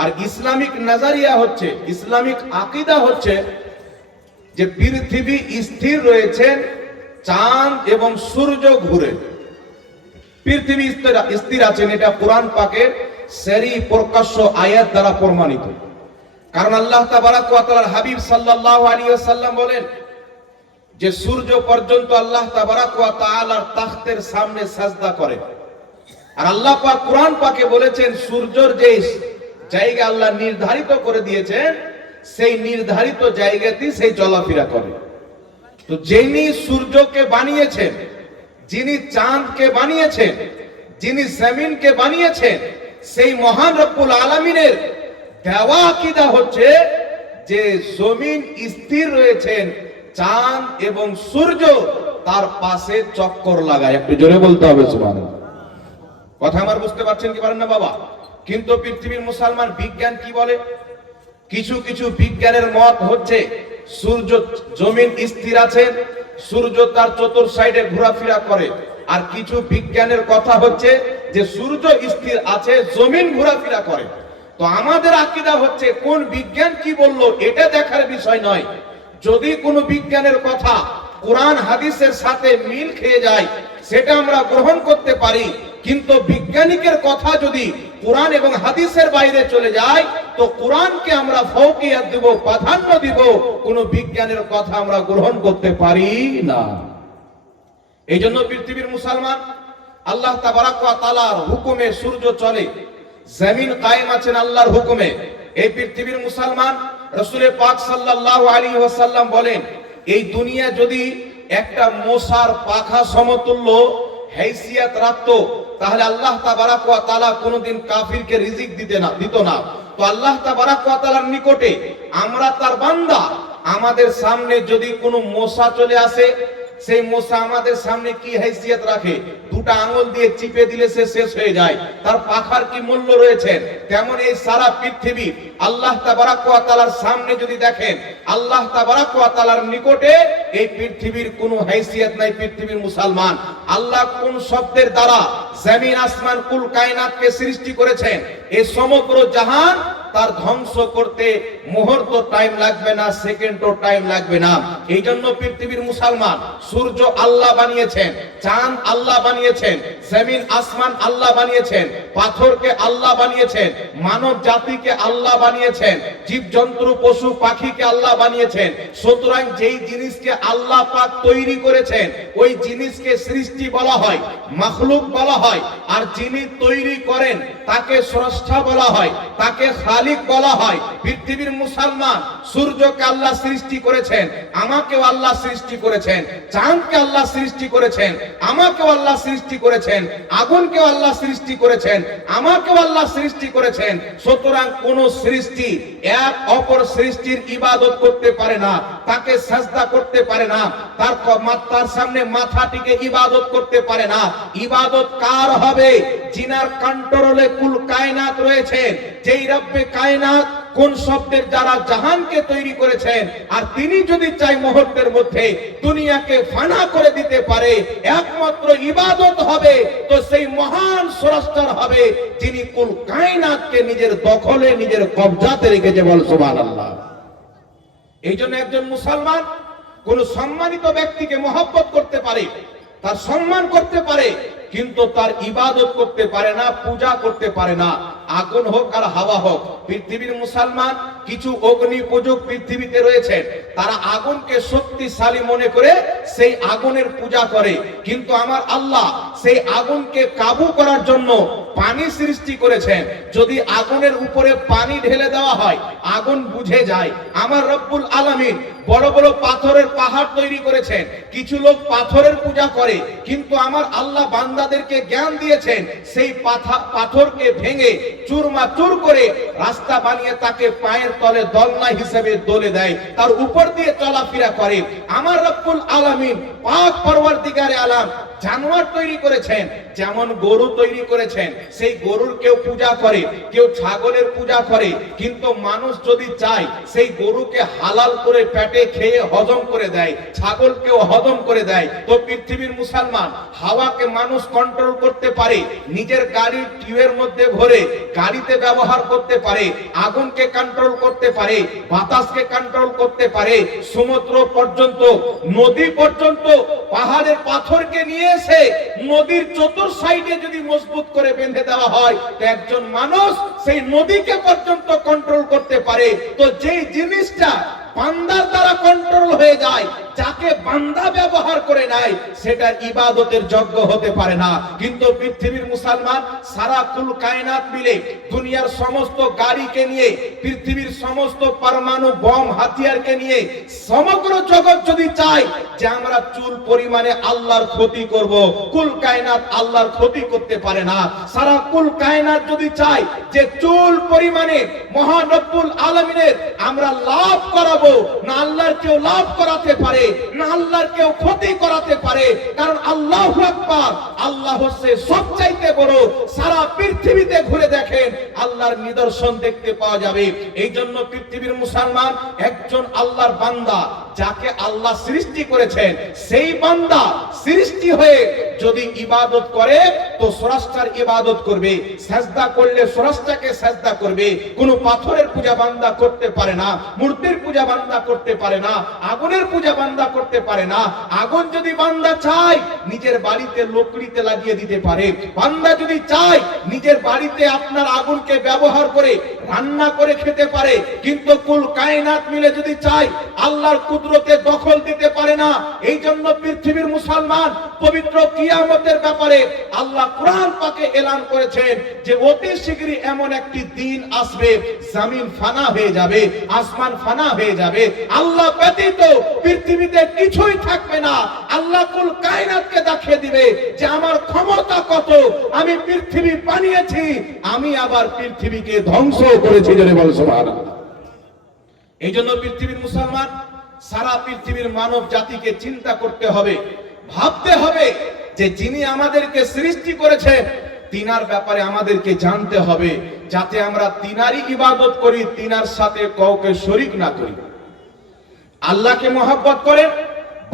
আর Islamic নাজারিয়া হচ্ছে, Islamic আকীদা হচ্ছে যে পৃথিবী স্থির রয়েছে, চাঁদ এবং সূর্য ঘুরে। পৃথিবী স্থির আছেন, এটা কোরআন পাকের সেরি প্রকাশ্য আয়াত দ্বারা প্রমাণিত। কারণ আল্লাহ তাবারাক ওয়া তাআলার হাবিব সাল্লাল্লাহু আলাইহি ওয়াসাল্লাম বলেন যে সূর্য পর্যন্ত আল্লাহ তাবারাক ওয়া তাআলার তাখতের সামনে সাজদা করে। আর আল্লাহ পাক কোরআন পাকে বলেছেন সূর্যের যে জায়গা আল্লাহ নির্ধারিত করে দিয়েছেন, সেই নির্ধারিত জায়গাতেই সেই চলাফেরা করে। তো যিনি সূর্যকে বানিয়েছেন, যিনি চাঁদকে বানিয়েছেন, যিনি জমিনকে বানিয়েছেন, সেই মহান রব্বুল আলামিনের দেওয়া আকীদা হচ্ছে যে জমিন স্থির রয়েছেন, চাঁদ এবং সূর্য তার পাশে চক্কর লাগায়। একটু জোরে বলতে হবে সুবহানাল্লাহ। কথা আমার বুঝতে পারছেন কি পারেন না বাবা? কিন্তু পৃথিবীর মুসলমান বিজ্ঞান কি বলে? কিছু কিছু বিজ্ঞানের মত হচ্ছে সূর্য জমিন স্থির আছে, সূর্য তার চতুর সাইডে ঘোরাফেরা করে। আর কিছু বিজ্ঞানের কথা হচ্ছে যে সূর্য স্থির আছে, জমিন ঘোরাফেরা করে। তো আমাদের আকীদা হচ্ছে কোন বিজ্ঞান কি বললো এটা দেখার বিষয় নয়। যদি কোনো বিজ্ঞানের কথা কোরআন হাদিসের সাথে মিল খেয়ে যায় সেটা আমরা গ্রহণ করতে পারি, কিন্তু বিজ্ঞানিকের কথা যদি কোরআন এবং হাদিসের বাইরে চলে যায় তো কোরআনকে আমরা ফৌকিয়াত দেব, প্রাধান্য দিব, কোন বিজ্ঞানের কথা আমরা গ্রহণ করতে পারি না। এই জন্য পৃথিবীর মুসলমান আল্লাহ তাবারাক ওয়া তাআলার হুকুমে সূর্য চলে, জমিন কায়েম আছেন আল্লাহর হুকুমে। এই পৃথিবীর মুসলমান রাসূল পাক সাল্লাল্লাহু আলাইহি ওয়াসাল্লাম বলেন এই দুনিয়া যদি একটা মশার পাখা সমতুল্য হাইসিয়াত রাখতো তাহলে আল্লাহ তাবারাক ওয়া তাআলা কোনদিন কাফিরকে রিজিক দিত না। তো আল্লাহ তাবারাক ওয়া তাআলার নিকটে আমরা তার বান্দা, আমাদের সামনে যদি কোনো মশা চলে আসে, সেই মশা আমাদের সামনে কি হাইসিয়াত রাখে? দুটা আঙ্গুল দিয়ে চিপে দিলে সে শেষ হয়ে যায়। তার পাখার কি মূল্য রয়েছে? তেমন এই সারা পৃথিবী আল্লাহ তাবারাক ওয়া তাআলার সামনে যদি দেখেন, আল্লাহ তাবারাক ওয়া তাআলার নিকটে এই পৃথিবীর কোনো হাইসিয়াত নাই। পৃথিবীর মুসলমান আল্লাহ কোন শব্দের দ্বারা জমিন আসমান কুল কায়নাতকে সৃষ্টি করেছেন, এই সমগ্র জাহান তার ধ্বংস করতে মুহূর্ত টাইম লাগবে না, সেকেন্ডও টাইম লাগবে না। এই জন্য পৃথিবীর মুসলমান সূর্য আল্লাহ বানিয়েছেন, চাঁদ আল্লাহ বানিয়েছেন, জমিন আসমান আল্লাহ বানিয়েছেন, পাথরকে আল্লাহ বানিয়েছেন, মানব জাতিকে আল্লাহ বানিয়েছেন, জীবজন্তু পশু পাখিকে আল্লাহ বানিয়েছেন। সুতরাং যেই জিনিসকে আল্লাহ পাক তৈরি করেছেন ওই জিনিসকে সৃষ্টি বলা হয়, মাখলুক বলা হয়। আর যিনি তৈরি করেন তাকে স্রষ্টা বলা হয়, তাকে খালিক বলা হয়। পৃথিবীর মুসলমান সূর্যকে আল্লাহ সৃষ্টি করেছেন, আমাকেও আল্লাহ সৃষ্টি করেছেন, চাঁদকে আল্লাহ সৃষ্টি করেছেন, আমাকেও আল্লাহ সৃষ্টি করেছেন, আগুনকেও আল্লাহ সৃষ্টি করেছেন, আমাকেও আল্লাহ সৃষ্টি করেছেন। সুতরাং কোন সৃষ্টি এক অপর সৃষ্টির ইবাদত করতে পারে না, তাকে সাজদা করতে পারে না, তার সামনে মাথাটিকে ইবাদত করতে পারে না। ইবাদত কার হবে? জিনার কন্ট্রোলে কুল কায়নাত রয়েছে, যেই রব্বে কায়নাত কোন শব্দের দ্বারা জাহানকে তৈরি করেছেন। আর তিনি যদি চাই মুহূর্তের মধ্যে দুনিয়াকে ফানা করে দিতে পারে, একমাত্র ইবাদত হবে তো সেই মহান স্রষ্টার হবে যিনি কুল কায়নাতকে নিজের দখলে, নিজের কবজাতে রেখেছে। বল সুবহানাল্লাহ। এই জন্য একজন মুসলমান কোন সম্মানিত ব্যক্তিকে মহব্বত করতে পারে, তার সম্মান করতে পারে, কিন্তু তার ইবাদত করতে পারে না, পূজা করতে পারে না। আগুন হোক আর হাওয়া হোক, পৃথিবীর মুসলমান কিছু অগ্নি পূজক পৃথিবীতে রয়েছে, তারা আগুনকে শক্তিশালী মনে করে সেই আগুনের পূজা করে। কিন্তু আমার আল্লাহ সেই আগুনকে কাবু করার জন্য পানি সৃষ্টি করেছেন। যদি আগুনের উপরে পানি ঢেলে দেওয়া হয় আগুন বুঝে যায়। আমার রব্বুল আলামিন বড় বড় পাথরের পাহাড় তৈরি করেছেন, কিছু লোক পাথরের পূজা করে, কিন্তু আমার আল্লাহ বান্দাদেরকে জ্ঞান দিয়েছেন সেই পাথরকে ভেঙে চুরমাচুর করে রাস্তা বানিয়ে তাকে পায়ের তলে দলনা হিসেবে দলে দেয়, তার উপর দিয়ে চলাফেরা করে। আমার রব্বুল আলামিন পাক পরওয়ারদিগারে আলাম জানোয়ার তৈরি করেছেন, যেমন গরু তৈরি করেছেন, সেই গরুর কেউ পূজা করে, কেউ ছাগলের পূজা করে, কিন্তু মানুষ যদি চায় সেই গরুকে হালাল করে পেটে খেয়ে হজম করে দেয়, ছাগলকেও হজম করে দেয়। তো পৃথিবীর মুসলমান হাওয়াকে মানুষ কন্ট্রোল করতে পারে, নিজের গাড়ির টিউবের মধ্যে ভরে গাড়িতে ব্যবহার করতে পারে, আগুনকে কন্ট্রোল করতে পারে, বাতাসকে কন্ট্রোল করতে পারে, সমুদ্র পর্যন্ত, নদী পর্যন্ত, পাহাড়ের পাথরকে নিয়ে এসে নদীর চতুর সাইডে যদি মজবুত করে বেঁধে দেওয়া হয় তো একজন মানুষ সেই নদীকে পর্যন্ত কন্ট্রোল করতে পারে। তো যেই জিনিসটা বান্দার দ্বারা কন্ট্রোল হয়ে যায়, যাকে বান্দা ব্যবহার করে নেয়, সেটা ইবাদতের যোগ্য হতে পারে না। কিন্তু পৃথিবীর মুসলমান সারা কুল কায়নাত মিলে দুনিয়ার সমস্ত গাড়িকে নিয়ে, পৃথিবীর সমস্ত পরমাণু বম হাতিয়ারকে নিয়ে সমগ্র জগৎ যদি চায় যে আমরা চুল পরিমাণে আল্লাহর ক্ষতি করব, কুল কায়নাত আল্লাহর ক্ষতি করতে পারে না। সারা কুল কায়নাত যদি চায় যে চুল পরিমাণে মহান রব্বুল আলামিনের আমরা লাভ করাবো, না আল্লাহর কেউ লাভ করাতে পারে, না আল্লাহর কেউ ক্ষতি করাতে পারে। কারণ আল্লাহু আকবার, আল্লাহ হচ্ছে সবচাইতে বড়। সারা পৃথিবীতে ঘুরে দেখেন আল্লাহর নিদর্শন দেখতে পাওয়া যাবে। এই জন্য পৃথিবীর মুসলমান একজন আল্লাহর বান্দা, যাকে আল্লাহ সৃষ্টি করেছেন, সেই বান্দা সৃষ্টি হয়ে যদি ইবাদত করে তো স্রষ্টার ইবাদত করবে, সাজদা করলে স্রষ্টাকে সাজদা করবে। কোনো পাথরের পূজা বান্দা করতে পারে না, মূর্তির পূজা বান্দা করতে পারে না, আগুনের পূজা বান্দা করতে পারে না। আগুন যদি বান্দা চায় নিজের বাড়িতে লকড়িতে লাগিয়ে দিতে পারে, বান্দা যদি চায় নিজের বাড়িতে আপনার আগুনকে ব্যবহার করে রান্না করে খেতে পারে। কিন্তু কুল কায়নাত মিলে যদি চায় আল্লাহর কুদরতে দখল দিতে পারে না। এই জন্য পৃথিবীর মুসলমান পবিত্র কিয়ামতের ব্যাপারে আল্লাহ কোরআন পাকে এলান করেছেন যে অতি শীঘ্রই এমন একটি দিন আসবে, জমিন ফানা হয়ে যাবে, আসমান ফানা হয়ে যাবে, আল্লাহ ব্যতীত পৃথিবীতে কিছুই থাকবে না। আল্লাহ কুল কায়নাতকে দেখিয়ে দিবে যে আমার ক্ষমতা কত, আমি পৃথিবী বানিয়েছি, আমি আবার পৃথিবীকে ধ্বংস করেছি। জোরে বল সুবহানাল্লাহ। এই জন্য পৃথিবীর মুসলমান, সারা পৃথিবীর মানব জাতিকে চিন্তা করতে হবে, ভাবতে হবে যে যিনি আমাদেরকে সৃষ্টি করেছেন তিনার ব্যাপারে আমাদেরকে জানতে হবে, যাতে আমরা তিনারই ইবাদত করি, তিনার সাথে কাউকে শরীক না করি। আল্লাহকে মহব্বত করেন,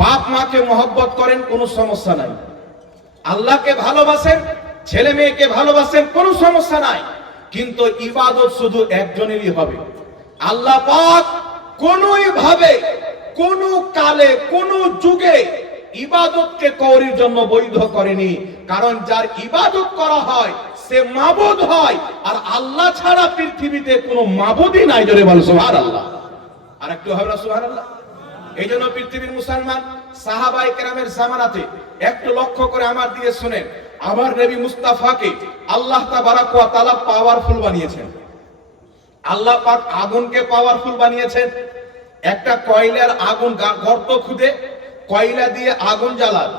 বাপ মাকে মহব্বত করেন, কোনো সমস্যা নাই। আল্লাহকে ভালোবাসেন, ছেলে মেয়েকে ভালোবাসেন, কোনো সমস্যা নাই। কিন্তু ইবাদত শুধু একজনেরই হবে। আল্লাহ পাক কোনোই ভাবে, কোনো কালে, কোনো যুগে ইবাদতকে কওরির জন্য বৈধ করেনি। কারণ যার ইবাদত করা হয় সে মাবুদ হয়, আর আল্লাহ ছাড়া পৃথিবীতে কোনো মাবুদই নাই। জোরে বল সুবহানাল্লাহ। আর একটু হবে না সুবহানাল্লাহ। এই জন্য পৃথিবীর মুসলমান সাহাবায়ে কেরামের জামানাতে একটু লক্ষ্য করে আমার দিকে শুনেন, আমার নবী মুস্তাফাকে আল্লাহ তাবারক ওয়া তাআলা পাওয়ারফুল বানিয়েছেন। আল্লাহ পাক আগুনকে পাওয়ারফুল বানিয়েছেন। একটা কয়লার আগুন গর্ত খুদে কয়লা দিয়ে আগুন জ্বালান,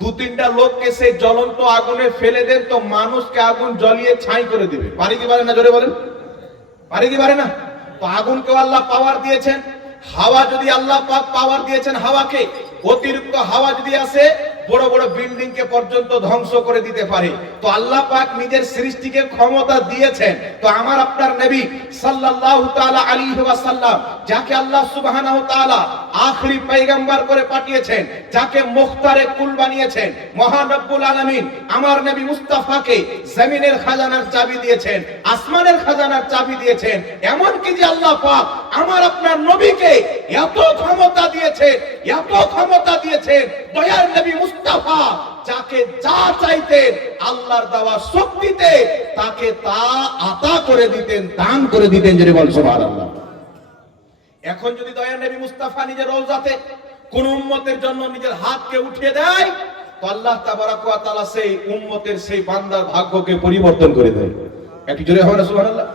দু তিনটা লোককে সেই জ্বলন্ত আগুনে ফেলে দেন তো মানুষকে আগুন জ্বলিয়ে ছাই করে দিবে। পারে কি পারে না? জোরে বলেন, পারে কি পারে না? তো আগুনকে আল্লাহ পাওয়ার দিয়েছেন। হাওয়া যদি আল্লাহ পাক পাওয়ার দিয়েছেন হাওয়াকে, অতিরিক্ত হাওয়া যদি আসে বড় বড় বিল্ডিং কে পর্যন্ত ধ্বংস করে দিতে পারে। তো আল্লাহ পাক নিজের সৃষ্টিকে ক্ষমতা দিয়েছেন। তো আমার আপনার নবী সাল্লাল্লাহু তাআলা আলাইহি ওয়াসাল্লাম, যাকে আল্লাহ সুবহানাহু ওয়া তাআলা আখরি পয়গম্বর করে পাঠিয়েছেন, যাকে মুখতারে কুল বানিয়েছেন, মহান রব্বুল আলামিন আমার নবী মুস্তাফাকে জমিনের খাজানার চাবি দিয়েছেন, আসমানের খাজানার চাবি দিয়েছেন। এমন কি যে আল্লাহ পাক আমার আপনার নবীকে এত ক্ষমতা দিয়েছেন, এত ক্ষমতা দিয়েছেন, দয়ার নবী মুস্তাফা যাকে যা চাইতেন আল্লাহর দেওয়া শক্তিতে তাকে তা আতা করে দিতেন, দান করে দিতেন। যদি বল সুবহানাল্লাহ। এখন যদি দয়ার নবী মুস্তাফা নিজের রওজাতে কোন উম্মতের জন্য নিজের হাতকে উঠিয়ে দেয় তো আল্লাহ তাবারক ওয়া তাআলা সেই উম্মতের, সেই বান্দার ভাগ্যকে পরিবর্তন করে দেয়। একটু জোরে হবে না সুবহানাল্লাহ।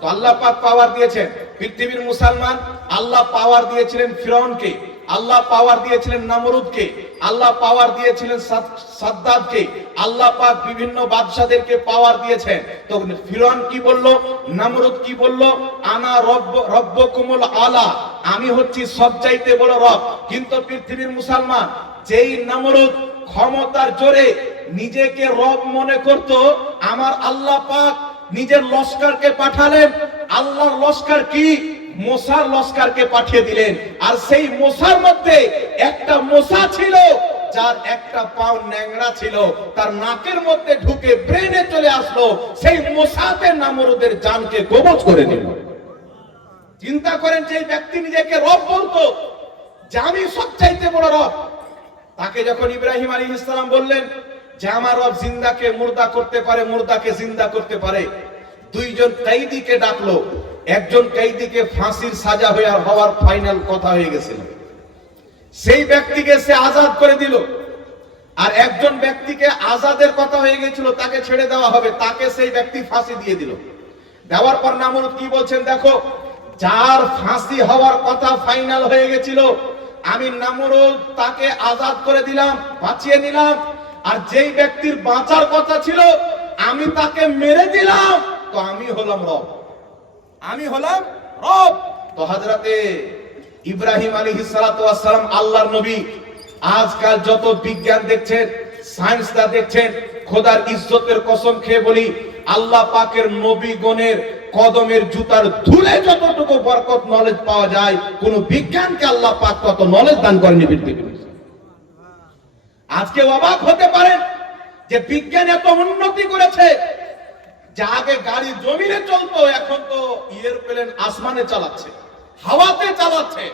তো আল্লাহ পাক পাওয়ার দিয়েছেন পৃথিবীর মুসলমান। আল্লাহ পাওয়ার দিয়েছিলেন ফিরআউনকে, আল্লাহ পাওয়ার দিয়েছিলেন নমরুদকে, আল্লাহ পাওয়ার দিয়েছিলেন সাদ্দাদকে, আল্লাহ পাক বিভিন্ন বাদশাদেরকে পাওয়ার দিয়েছেন। তো ফিরআউন কি বলল, নমরুদ কি বলল, আনা রব্বকুমুল আলা, আমি হচ্ছি সবচাইতে বড় রব। কিন্তু পৃথিবীর মুসলমান যেই নমরুদ ক্ষমতার জোরে নিজেকে রব মনে করত, আমার আল্লাহ পাক নিজের লস্করকে পাঠালেন। আল্লাহর লস্কর কি? মোসার লস্করকে পাঠিয়ে দিলেন। আর সেই মোসার মধ্যে একটা মোসা ছিল যার একটা পাও ন্যাংরা ছিল, তার নাকের মধ্যে ঢুকে ব্রেনে চলে আসলো। সেই মোসাতে নমরুদের জানকে কবজ করে নিল। চিন্তা করেন, যে ব্যক্তি নিজেকে রব বলতো যে আমি সবচাইতে বড় রব, তাকে যখন ইব্রাহিম আলাইহিস সালাম বললেন যে আমার রব জিন্দাকে মুর্দা করতে পারে, মুর্দাকে জিন্দা করতে পারে, দুইজন কয়েদিকে ডাকলো। একজন কয়েদিকে ফাঁসির সাজা হওয়ার ফাইনাল কথা হয়ে গেছিল, সেই ব্যক্তিকে সে আজাদ করে দিল। আর একজন ব্যক্তিকে আজাদের কথা হয়ে গেছিল, তাকে ছেড়ে দেওয়া হবে, তাকে সেই ব্যক্তি ফাঁসি দিয়ে দিল। দেওয়ার পর নমরুদ কি বলছেন দেখো, যার ফাঁসি হওয়ার কথা ফাইনাল হয়ে গেছিল, আমি নমরুদ তাকে আজাদ করে দিলাম, বাঁচিয়ে নিলাম। আর যেই ব্যক্তির বাঁচার কথা ছিল আমি তাকে মেরে দিলাম, তো আমি হলাম রব, আমি হলাম রব। তো হযরতে ইব্রাহিম আলাইহিস সালাতু ওয়াস সালাম আল্লাহর নবী। আজকাল যত বিজ্ঞান দেখছেন, সায়েন্সটা দেখছেন, খোদার ইজ্জতের কসম খেয়ে বলি, আল্লাহ পাকের নবীগণের কদমের জুতার ধুলে যতটুকু বরকত নলেজ পাওয়া যায়, কোন বিজ্ঞানকে আল্লাহ পাক তত নলেজ দান করেনি পৃথিবীতে। আজকে অবাক হতে পারেন যে বিজ্ঞান এত উন্নতি করেছে যে আগে গাড়ি জমিনে চলতো, এখন তো এয়ারপ্লেন আসমানে চালাচ্ছে, হাওয়াতে চালাচ্ছে,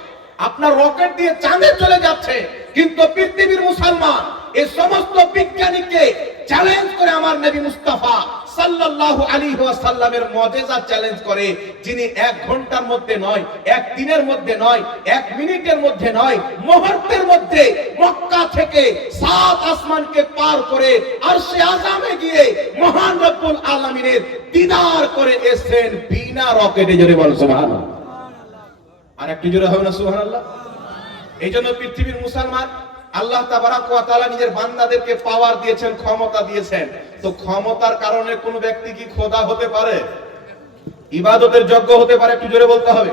আপনার রকেট দিয়ে চাঁদে চলে যাচ্ছে। কিন্তু পৃথিবীর মুসলমান এই সমস্ত বিজ্ঞানীকে চ্যালেঞ্জ করে আমার নবী মুস্তাফা সাল্লাল্লাহু আলাইহি ওয়াসাল্লামের মুজিজা চ্যালেঞ্জ করে, যিনি 1 ঘন্টার মধ্যে নয়, 1 দিনের মধ্যে নয়, 1 মিনিটের মধ্যে নয়, মুহূর্তের মধ্যে মক্কা থেকে 7 আসমানকে পার করে আরশে আযমে গিয়ে মহান রব্বুল আলামিনের দিদার করে এসেছেন বিনা রকেটে। জোরে বল সুবহানাল্লাহ। আর একটু জোরে হবে না সুবহানাল্লাহ? এই জন্য পৃথিবীর মুসলমান, আল্লাহ তাবারাক ওয়া তাআলা নিজের বান্দাদেরকে পাওয়ার দিয়েছেন, ক্ষমতা দিয়েছেন। তো ক্ষমতার কারণে কোন ব্যক্তি কি খোদা হতে পারে, ইবাদতের যোগ্য হতে পারে? একটু জোরে বলতে হবে।